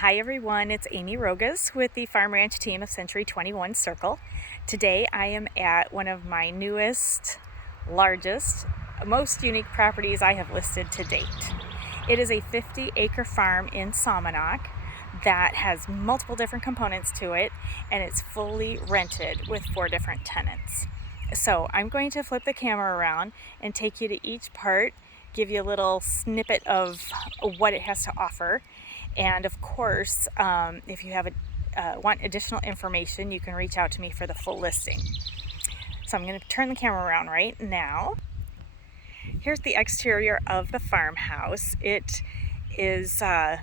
Hi everyone, it's Amy Rogas with the Farm Ranch team of Century 21 Circle. Today I am at one of my newest, largest, most unique properties I have listed to date. It is a 50-acre farm in Somonauk that has multiple different components to it, and it's fully rented with 4 different tenants. So I'm going to flip the camera around and take you to each part, give you a little snippet of what it has to offer. And of course, if you have want additional information, you can reach out to me for the full listing. So I'm going to turn the camera around right now. Here's the exterior of the farmhouse. It is 4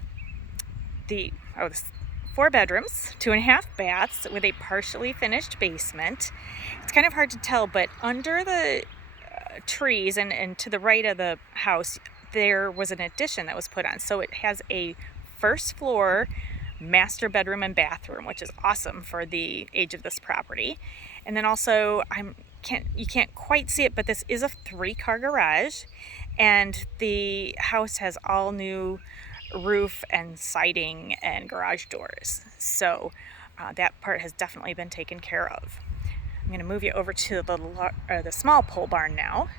bedrooms, 2.5 baths with a partially finished basement. It's kind of hard to tell, but under the trees and to the right of the house, there was an addition that was put on. So it has a first floor master bedroom and bathroom, which is awesome for the age of this property. And then also, you can't quite see it, but this is a 3-car garage, and the house has all new roof and siding and garage doors. So that part has definitely been taken care of. I'm going to move you over to the small pole barn now.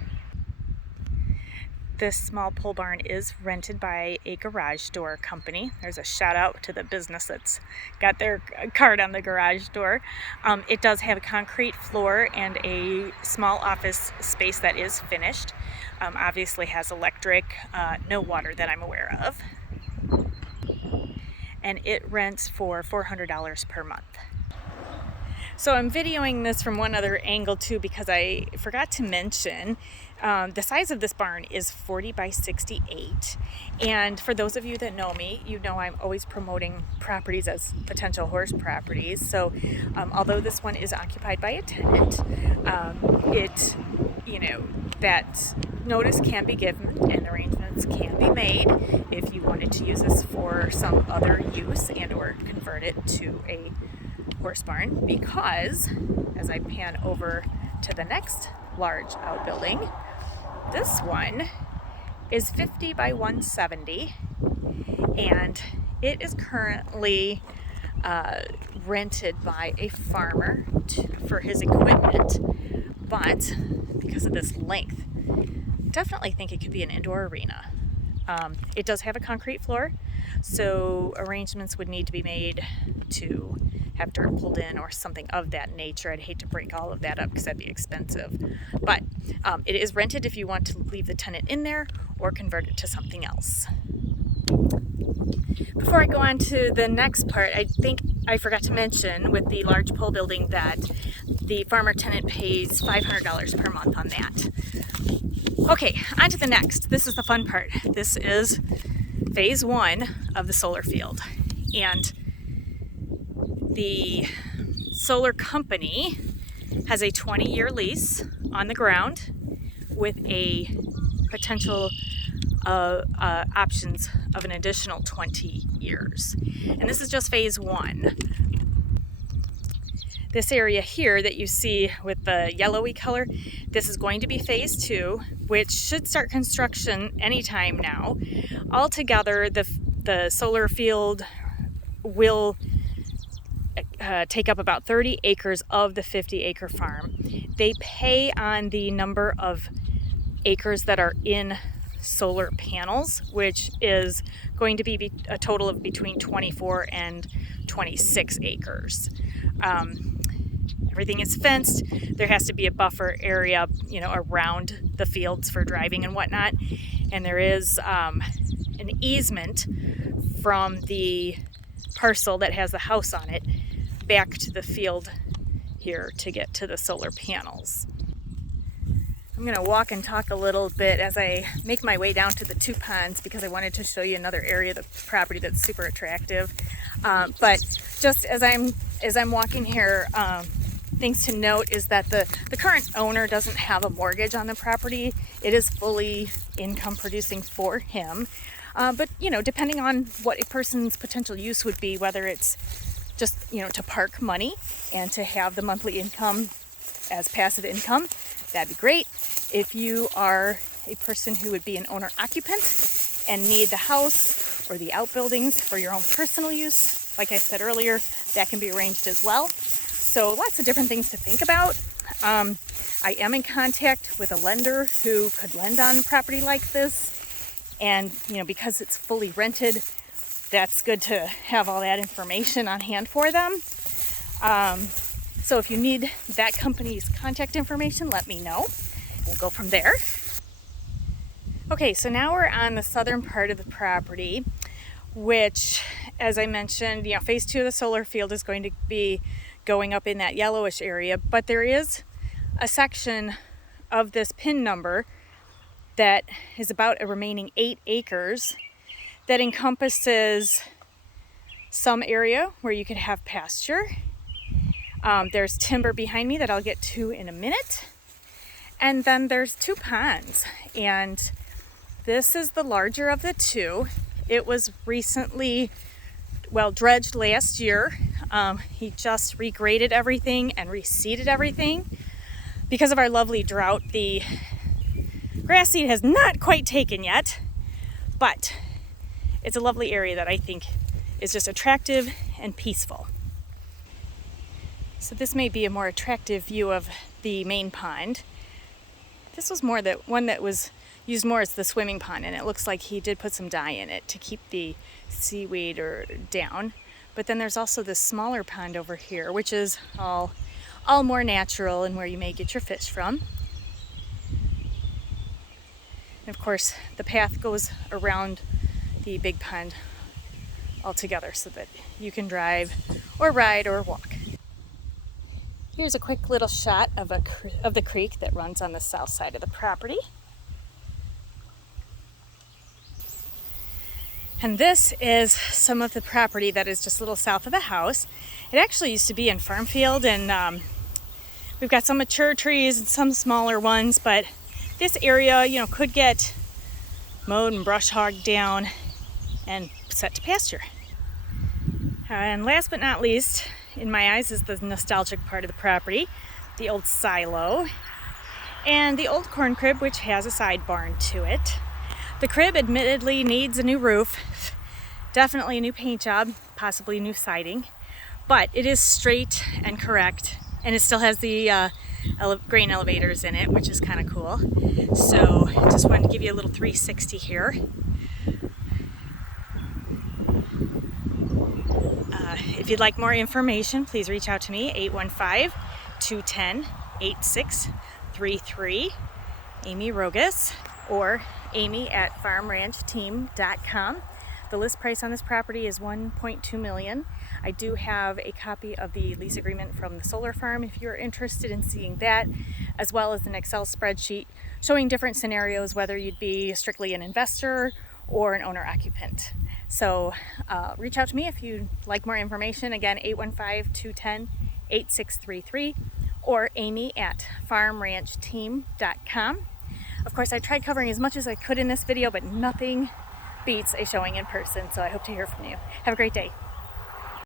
This small pole barn is rented by a garage door company. There's a shout out to the business that's got their card on the garage door. It does have a concrete floor and a small office space that is finished. Obviously has electric, no water that I'm aware of. And it rents for $400 per month. So I'm videoing this from one other angle too, because I forgot to mention the size of this barn is 40 by 68. And for those of you that know me, you know I'm always promoting properties as potential horse properties. So although this one is occupied by a tenant, that notice can be given and arrangements can be made if you wanted to use this for some other use and or convert it to a horse barn, because as I pan over to the next large outbuilding, this one is 50 by 170, and it is currently rented by a farmer for his equipment, but because of this length, definitely think it could be an indoor arena. It does have a concrete floor, so arrangements would need to be made to have dirt pulled in or something of that nature. I'd hate to break all of that up because that'd be expensive. But it is rented if you want to leave the tenant in there or convert it to something else. Before I go on to the next part, I think I forgot to mention with the large pole building that the farmer tenant pays $500 per month on that. Okay, on to the next. This is the fun part. This is phase 1 of the solar field. And the solar company has a 20-year lease on the ground with a potential options of an additional 20 years. And this is just phase 1. This area here that you see with the yellowy color, this is going to be phase 2, which should start construction anytime now. Altogether, the solar field will take up about 30 acres of the 50-acre farm. They pay on the number of acres that are in solar panels, which is going to be a total of between 24 and 26 acres. Everything is fenced. There has to be a buffer area, around the fields for driving and whatnot. And there is an easement from the parcel that has the house on it back to the field here to get to the solar panels. I'm going to walk and talk a little bit as I make my way down to the 2 ponds, because I wanted to show you another area of the property that's super attractive. But just as I'm walking here, things to note is that the current owner doesn't have a mortgage on the property. It is fully income producing for him. But depending on what a person's potential use would be, whether it's just to park money and to have the monthly income as passive income, that'd be great. If you are a person who would be an owner occupant and need the house or the outbuildings for your own personal use. Like I said earlier, that can be arranged as well. So lots of different things to think about. I am in contact with a lender who could lend on a property like this. And, because it's fully rented, that's good to have all that information on hand for them. So if you need that company's contact information, let me know. We'll go from there. Okay, so now we're on the southern part of the property, which, as I mentioned, phase 2 of the solar field is going to be going up in that yellowish area, but there is a section of this pin number that is about a remaining 8 acres that encompasses some area where you could have pasture. There's timber behind me that I'll get to in a minute. And then there's 2 ponds. And this is the larger of the 2. It was recently, dredged last year. He just regraded everything and reseeded everything. Because of our lovely drought, the grass seed has not quite taken yet, but it's a lovely area that I think is just attractive and peaceful. So this may be a more attractive view of the main pond. This was more the one that was used more as the swimming pond, and it looks like he did put some dye in it to keep the seaweed down. But then there's also this smaller pond over here, which is all more natural and where you may get your fish from. And of course, the path goes around the big pond altogether so that you can drive or ride or walk. Here's a quick little shot of the creek that runs on the south side of the property. And this is some of the property that is just a little south of the house. It actually used to be in farm field, and we've got some mature trees and some smaller ones, but this area, could get mowed and brush hogged down and set to pasture. And last but not least, in my eyes, is the nostalgic part of the property, the old silo and the old corn crib, which has a side barn to it. The crib admittedly needs a new roof, definitely a new paint job, possibly new siding, but it is straight and correct, and it still has the grain elevators in it, which is kind of cool. So just wanted to give you a little 360 here. If you'd like more information, please reach out to me, 815-210-8633, Amy Rogas, or amy@farmranchteam.com. The list price on this property is $1.2 million. I do have a copy of the lease agreement from the solar farm if you're interested in seeing that, as well as an Excel spreadsheet showing different scenarios, whether you'd be strictly an investor or an owner-occupant. So reach out to me if you'd like more information. Again, 815-210-8633 or amy@farmranchteam.com. Of course, I tried covering as much as I could in this video, but nothing beats a showing in person, so I hope to hear from you. Have a great day.